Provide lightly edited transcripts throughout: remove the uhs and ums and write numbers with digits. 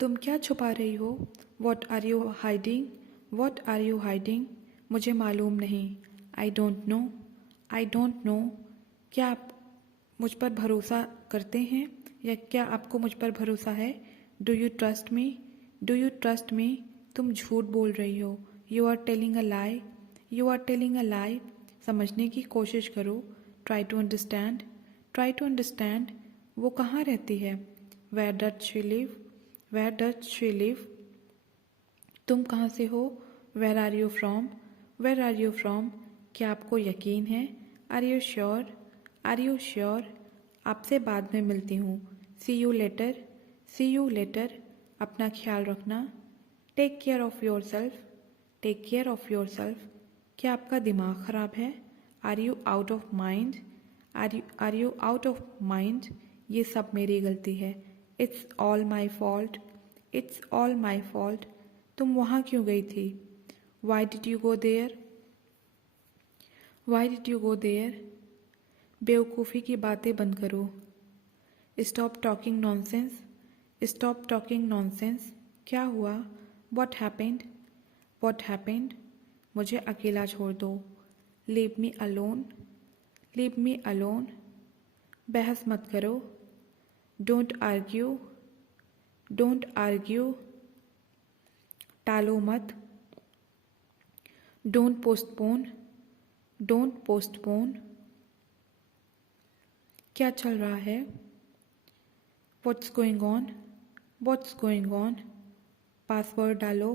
तुम क्या छुपा रही हो? What are you hiding? What are you hiding? मुझे मालूम नहीं। I don't know. I don't know. क्या आप मुझ पर भरोसा करते हैं या क्या आपको मुझ पर भरोसा है? Do you trust me? Do you trust me? तुम झूठ बोल रही हो। You are telling a lie. You are telling a lie. समझने की कोशिश करो। Try to understand. Try to understand. वो कहाँ रहती है? Where does she live? Where does she live? तुम कहाँ से हो? Where are you from? Where are you from? क्या आपको यकीन है? Are you sure? Are you sure? आपसे बाद में मिलती हूँ। See you later. See you later. अपना ख्याल रखना। Take care of your self. Take care of your self. क्या आपका दिमाग ख़राब है? Are you out of mind? Are you out of mind? ये सब मेरी गलती है। It's all my fault. It's all my fault. तुम वहाँ क्यों गई थी? Why did you go there? Why did you go there? बेवकूफ़ी की बातें बंद करो। Stop talking nonsense. Stop talking nonsense. क्या हुआ? What happened? What happened? मुझे अकेला छोड़ दो। Leave me alone. Leave me alone. बहस मत करो। Don't argue. Don't argue. टालो मत। Don't postpone. Don't postpone. क्या चल रहा है? What's going on? What's going on? Password डालो।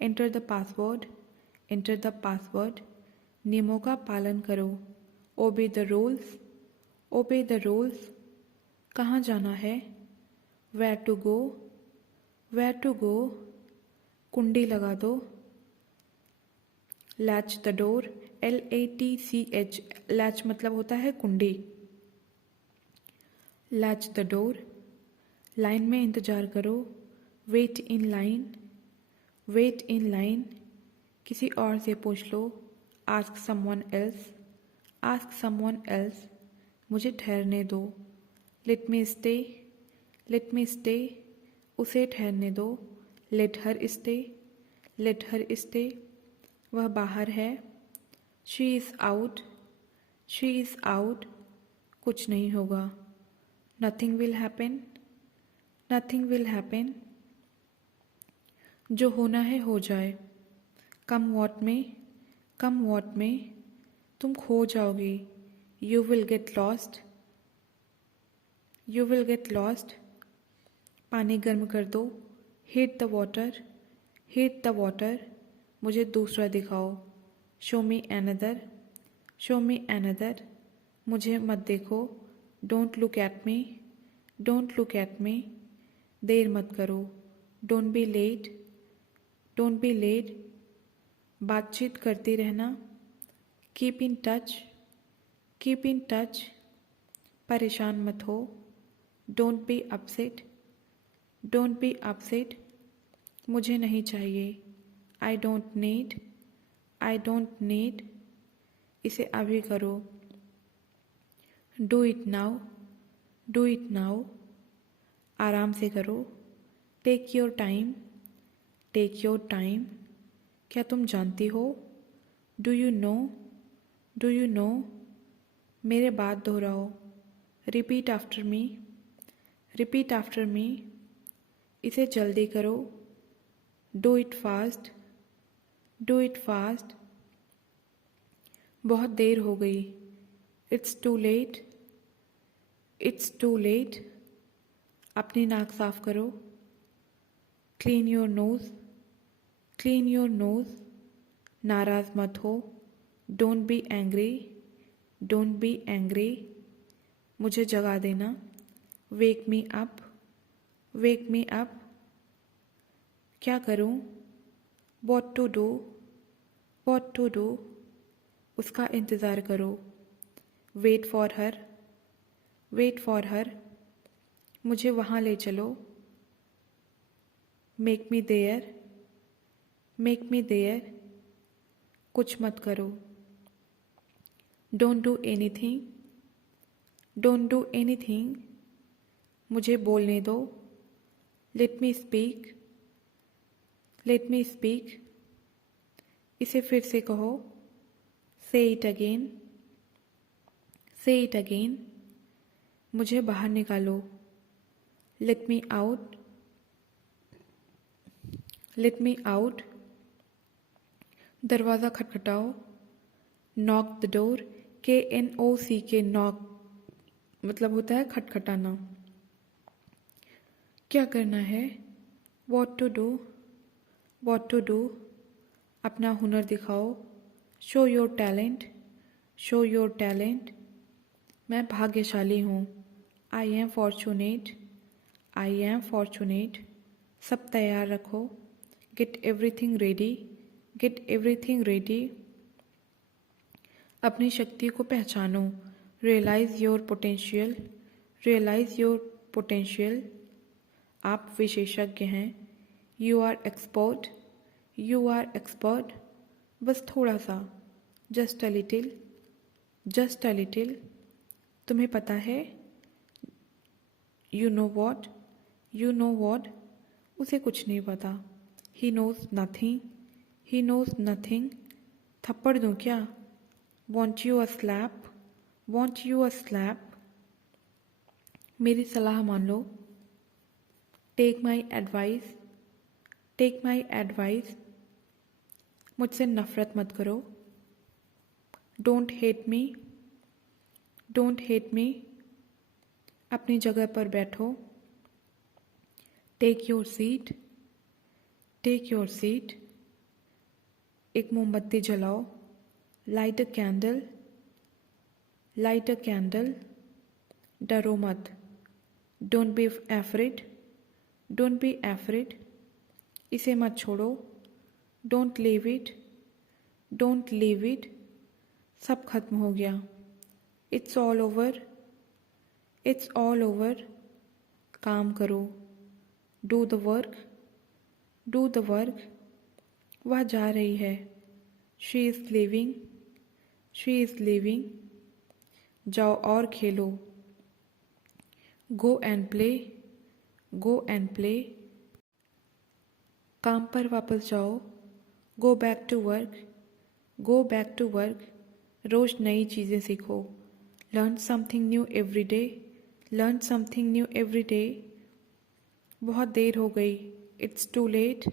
Enter the password. Enter the password. नियमों का पालन करो। Obey the rules. Obey the rules. कहाँ जाना है? Where to go. Where to go. कुंडी लगा दो। Latch the door. LATCH। Latch मतलब होता है कुंडी। Latch the door. लाइन में इंतज़ार करो। Wait in line. Wait in line. किसी और से पूछ लो। Ask someone else. Ask someone else. मुझे ठहरने दो। Let me stay. Let me stay. उसे ठहरने दो। Let her stay. Let her stay. वह बाहर है। She is out. She is out. कुछ नहीं होगा। Nothing will happen. Nothing will happen. जो होना है हो जाए। कम वॉट में। कम वॉट में। तुम खो जाओगी। You will get lost. You will get lost. पानी गर्म कर दो। Heat the water. Heat the water. मुझे दूसरा दिखाओ। Show me another. Show me another. मुझे मत देखो। Don't look at me. Don't look at me. देर मत करो। Don't be late. Don't be late. बातचीत करती रहना। Keep in touch. Keep in touch. परेशान मत हो। Don't be upset. Don't be upset. मुझे नहीं चाहिए। I don't need. I don't need. इसे अभी करो। Do it now. Do it now. आराम से करो। Take your time. Take your time. क्या तुम जानती हो? Do you know? Do you know? मेरे बात दोहराओ। Repeat after me. Repeat after me. इसे जल्दी करो। Do it fast. Do it fast. बहुत देर हो गई। It's too late. It's too late. अपनी नाक साफ करो। Clean your nose. Clean your nose. नाराज़ मत हो। Don't be angry. Don't be angry. मुझे जगा देना। Wake me up. Wake me up. क्या करूं? What to do. What to do. उसका इंतज़ार करो। Wait for her. Wait for her. मुझे वहाँ ले चलो। Make me there. Make me there. कुछ मत करो। Don't do anything. Don't do anything. मुझे बोलने दो। Let me speak, let me speak. इसे फिर से कहो, say it again, say it again. मुझे बाहर निकालो, let me out, let me out. दरवाज़ा खटखटाओ, knock the door, KNOCK, knock मतलब होता है खटखटाना। क्या करना है, what to do, what to do. अपना हुनर दिखाओ, show your talent, show your talent. मैं भाग्यशाली हूँ, I am fortunate, I am fortunate. सब तैयार रखो, get everything ready, get everything ready. अपनी शक्ति को पहचानो, realise your potential, realise your potential. आप विशेषज्ञ हैं, you are expert, you are expert. बस थोड़ा सा, just a little, just a little. तुम्हें पता है, you know what, you know what. उसे कुछ नहीं पता, he knows nothing, he knows nothing. थप्पड़ दूँ क्या, want you a slap, want you a slap. मेरी सलाह मान लो, take my advice, take my advice. मुझसे नफरत मत करो, don't hate me, don't hate मी। अपनी जगह पर बैठो, take your seat, take your seat. एक मोमबत्ती जलाओ, light a candle, light a candle. डरो मत, don't be afraid, don't be afraid. इसे मत छोड़ो, don't leave it, don't leave it. सब खत्म हो गया, it's all over, it's all over. काम करो, do the work, do the work. वह जा रही है, she is living, she is living. जाओ और खेलो, go and play, go and play. काम पर वापस जाओ, go back to work, go back to work. रोज़ नई चीज़ें सीखो, learn something new every day, learn something new every day. बहुत देर हो गई, it's too late,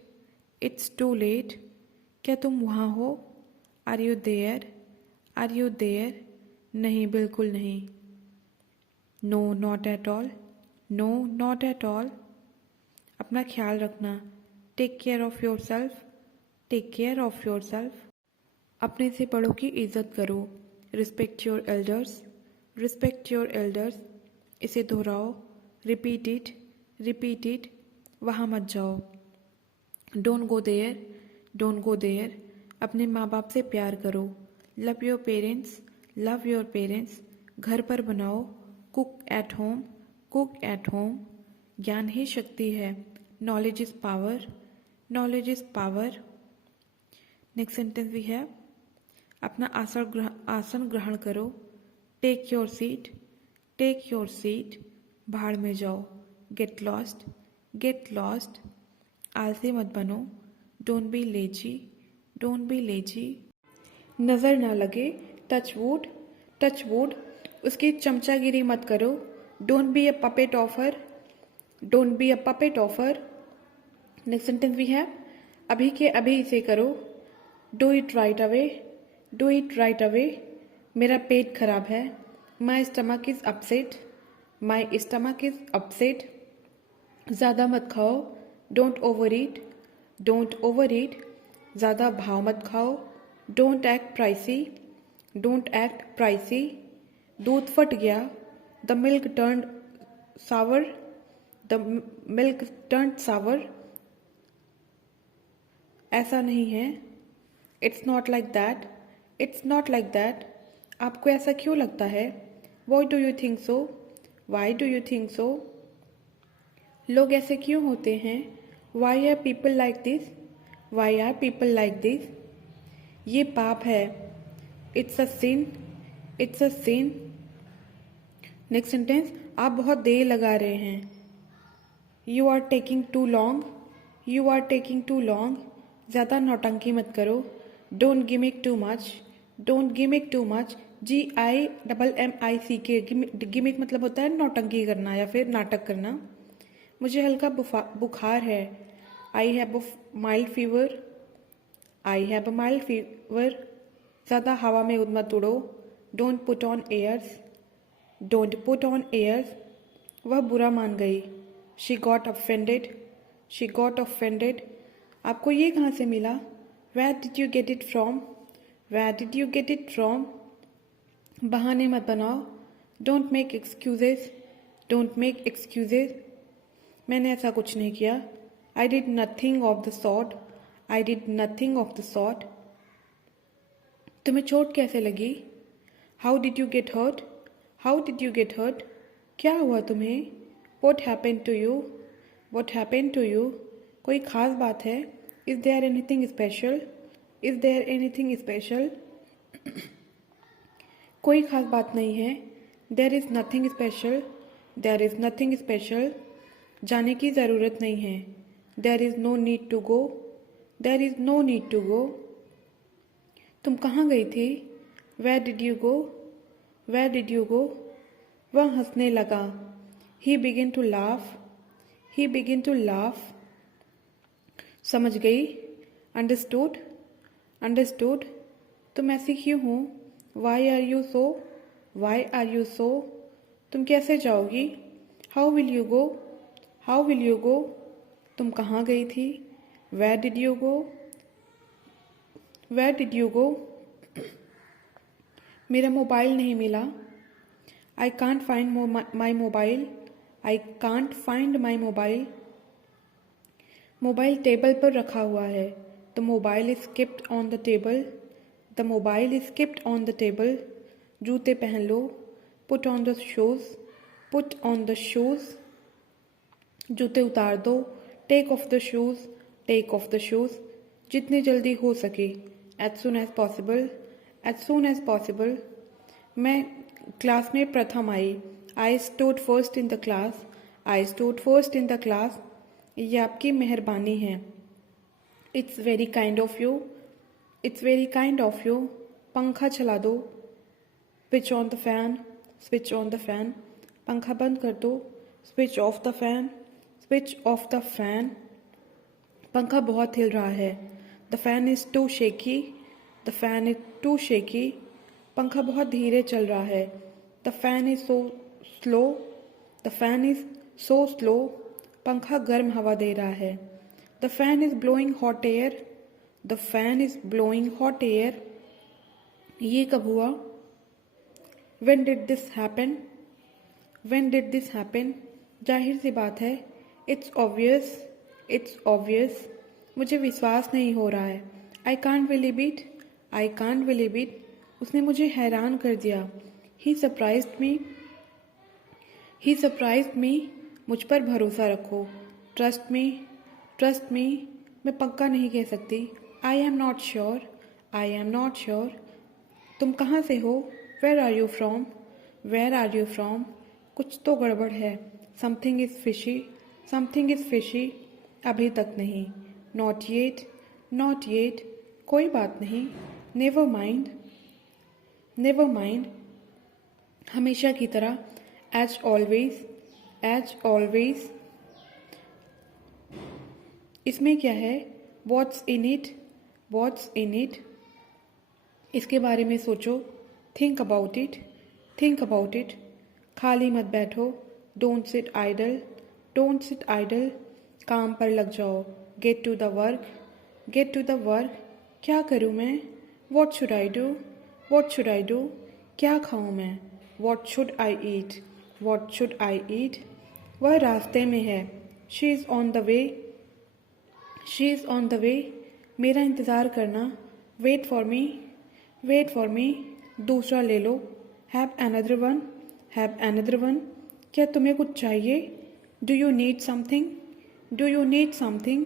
it's too late. क्या तुम वहाँ हो, are you there, are you there. नहीं, बिल्कुल नहीं, no not at all, no not at all. अपना ख्याल रखना, take care of your self, take care of your self. अपने से बड़ों की इज्जत करो, respect your elders, respect your elders. इसे दोहराओ, रिपीट इट, रिपीट इट। वहाँ मत जाओ, don't go there, don't go there. अपने माँ बाप से प्यार करो, love your parents, love your parents. घर पर बनाओ, cook at home, cook at home. ज्ञान ही शक्ति है, knowledge is power, knowledge is power. Next sentence भी है, अपना आसन ग्रहण करो, take your seat, take your seat. भाड़ में जाओ, गेट लॉस्ट, गेट लॉस्ट। आलसी मत बनो, don't be lazy, don't be lazy. नज़र ना लगे, टच वुड, टच वुड। उसकी चमचागिरी मत करो, don't be a puppet offer, don't be a puppet offer. Next sentence भी है, अभी के अभी इसे करो, do it right away, do it right away. मेरा पेट खराब है, my stomach is upset, my stomach is upset. ज़्यादा मत खाओ, don't overeat, don't overeat. ज़्यादा भाव मत खाओ, don't act pricey, don't act pricey. दूध फट गया, the milk turned sour, the milk turned sour. ऐसा नहीं है, it's not like that, it's not like that. आपको ऐसा क्यों लगता है, why do you think so, why do you think so. लोग ऐसे क्यों होते हैं, why are people like this, why are people like this. ये पाप है, it's a sin, it's a sin. Next sentence, आप बहुत देर लगा रहे हैं, you are taking too long, you are taking too long, ज़्यादा नौटंकी मत करो। Don't gimmick too much, don't gimmick too much, GIMMICK, gimmick मतलब होता है नौटंकी करना या फिर नाटक करना। मुझे हल्का बुखार है। I have a mild fever, I have a mild fever, ज़्यादा हवा में मत उड़ो। Don't put on airs, don't put on airs, वह बुरा मान गई। She got offended, she got offended, आपको ये कहाँ से मिला? Where did you get it from, where did you get it from, बहाने मत बनाओ। Don't make excuses, don't make excuses, मैंने ऐसा कुछ नहीं किया। I did nothing of the sort, I did nothing of the sort, तुम्हें चोट कैसे लगी? How did you get hurt, how did you get hurt, क्या हुआ तुम्हें? What happened to you, what happened to you, कोई ख़ास बात है? Is there anything special, is there anything special, कोई ख़ास बात नहीं है। There is nothing special, there is nothing special, जाने की ज़रूरत नहीं है। There is no need to go, there is no need to go, तुम कहाँ गई थी? Where did you go, where did you go, वह हंसने लगा। He begin to laugh, he begin to laugh, समझ गई? अंडरस्टूड, अंडरस्टूड, तुम ऐसी क्यों हो? Why are you so, why are you so, तुम कैसे जाओगी? How will you go, how will you go, तुम कहाँ गई थी? Where did you go, where did you go, मेरा मोबाइल नहीं मिला। I can't find my mobile, I can't find my mobile, mobile table पर रखा हुआ है। The mobile is keeped on the table, the mobile is keeped on the table, जूते पहन लो। Put on the shoes, put on the shoes, जूते उतार दो। Take off the shoes, take off the shoes, जितनी जल्दी हो सके। As soon as possible, as soon as possible, मैं क्लास में प्रथम आई। I stood first in the class, I stood first in the class, ये आपकी मेहरबानी है। It's very kind of you, it's very kind of you, पंखा चला दो। Switch on the fan, switch on the fan, पंखा बंद कर दो। Switch off the fan, switch off the fan, पंखा बहुत हिल रहा है। The fan is too shaky, the fan is too shaky, पंखा बहुत धीरे चल रहा है। The fan is so slow, the fan is so slow, पंखा गर्म हवा दे रहा है। The fan is blowing hot air, the fan is blowing hot air, ये कब हुआ? When did this happen? When did this happen? जाहिर सी बात है। It's obvious, it's obvious, मुझे विश्वास नहीं हो रहा है। I can't believe it, I can't believe it, उसने मुझे हैरान कर दिया। He surprised me, he surprised me, मुझ पर भरोसा रखो। Trust me, trust me, मैं पक्का नहीं कह सकती। I am not sure, I am not sure, तुम कहाँ से हो? Where are you from? Where are you from? कुछ तो गड़बड़ है। Something is fishy, something is fishy, अभी तक नहीं। Not yet, not yet, कोई बात नहीं। Never mind, never mind, हमेशा की तरह। As always, as always, इसमें क्या है? What's in it? What's in it? इसके बारे में सोचो। Think about it, think about it, खाली मत बैठो। Don't sit idle, don't sit idle, काम पर लग जाओ। Get to the work, get to the work, क्या करूँ मैं? What should I do, what should I do, क्या खाऊँ मैं? What should I eat, what should I eat, वह रास्ते में है। She is on the way, she is on the way, मेरा इंतज़ार करना। Wait for me, wait for me, दूसरा ले लो। Have another one, have another one, क्या तुम्हें कुछ चाहिए? Do you need something, do you need something,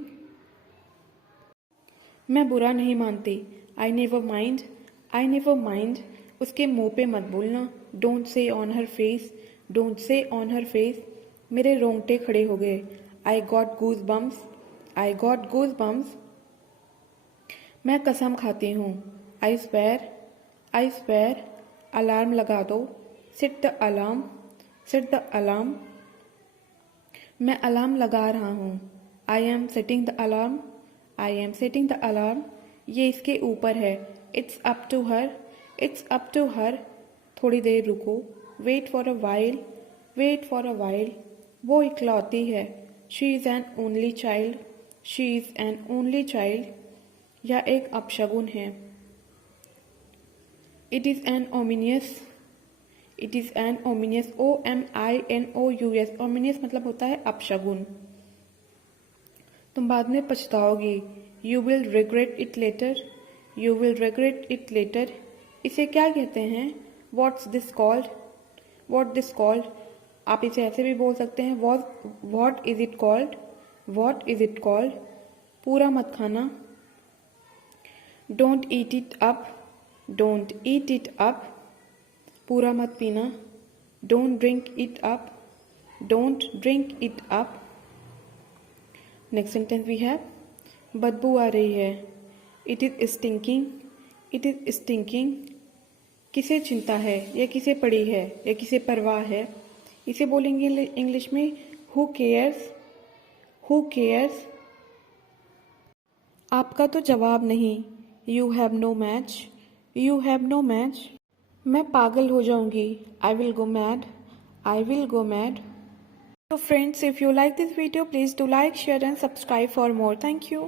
मैं बुरा नहीं मानती। I never mind, I never mind, उसके मुंह पे मत बोलना। Don't say on her face, don't say on her face, मेरे रोंगटे खड़े हो गए। I got goose bumps, I got goose bumps. मैं कसम खाती हूँ, I swear, I swear. Alarm लगा दो, set the alarm, set the alarm. मैं अलार्म लगा रहा हूँ, I am setting the alarm, I am setting the alarm. ये इसके ऊपर है, it's up to her, it's up to her. थोड़ी देर रुको, wait for a while, wait for a while. वो इकलौती है, she is an only child, she is an only child. यह एक अपशगुन है, it is an ominous, it is an ominous, OMINOUS। Ominous मतलब होता है अपशगुन। तुम बाद में पछताओगी, you will regret it later, you will regret it later. इसे क्या कहते हैं, what's this called, what this called. आप इसे ऐसे भी बोल सकते हैं, what is it called, what is it called. पूरा मत खाना, don't eat it up, don't eat it up. पूरा मत पीना, don't drink it up, don't drink it up. Next sentence we have, बदबू आ रही है, it is stinking, it is stinking. किसे चिंता है या किसे पड़ी है या किसे परवाह है, इसे बोलेंगे इंग्लिश में हु केयर्स, हु केयर्स। आपका तो जवाब नहीं, you have no match, you have no match. मैं पागल हो जाऊंगी, I will go mad, I will go mad. So friends, if you like this video, please do like, share and subscribe for more. Thank you.